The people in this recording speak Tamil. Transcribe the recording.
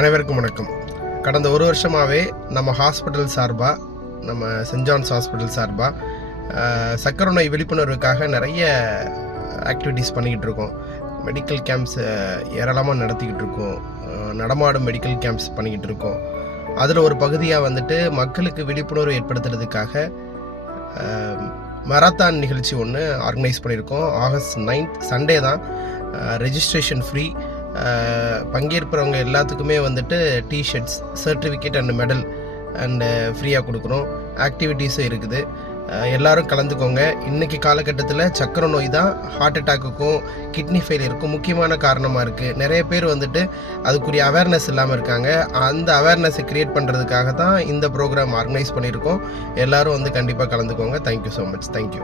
அனைவருக்கும் வணக்கம். கடந்த ஒரு வருஷமாகவே நம்ம ஹாஸ்பிட்டல் சார்பாக, நம்ம சென்ட் ஜான்ஸ் ஹாஸ்பிட்டல் சார்பாக சர்க்கரை நோய் விழிப்புணர்வுக்காக நிறைய ஆக்டிவிட்டீஸ் பண்ணிக்கிட்டு இருக்கோம். மெடிக்கல் கேம்ப்ஸ் ஏராளமாக நடத்திக்கிட்டு இருக்கோம். நடமாடும் மெடிக்கல் கேம்ப்ஸ் பண்ணிக்கிட்டு இருக்கோம். அதில் ஒரு பகுதியாக வந்துட்டு மக்களுக்கு விழிப்புணர்வு ஏற்படுத்துறதுக்காக மராத்தான் நிகழ்ச்சி ஒன்று ஆர்கனைஸ் பண்ணியிருக்கோம். ஆகஸ்ட் 9th சண்டே தான். Registration free. பங்கேற்பவங்க எல்லாத்துக்குமே வந்துட்டு T shirts, certificate and medal and ஃப்ரீயாக கொடுக்குறோம். ஆக்டிவிட்டீஸும் இருக்குது. எல்லோரும் கலந்துக்கோங்க. இன்றைக்கி காலகட்டத்தில் சக்கரை நோய் தான் ஹார்ட் அட்டாக்குக்கும் கிட்னி ஃபெயிலியருக்கும் முக்கியமான காரணமாக இருக்குது. நிறைய பேர் வந்துட்டு அதுக்குரிய அவேர்னஸ் இல்லாமல் இருக்காங்க. அந்த அவேர்னஸை க்ரியேட் பண்ணுறதுக்காக தான் இந்த ப்ரோக்ராம் ஆர்கனைஸ் பண்ணியிருக்கோம். எல்லோரும் வந்து கண்டிப்பாக கலந்துக்கோங்க. Thank you so much. தேங்க்யூ.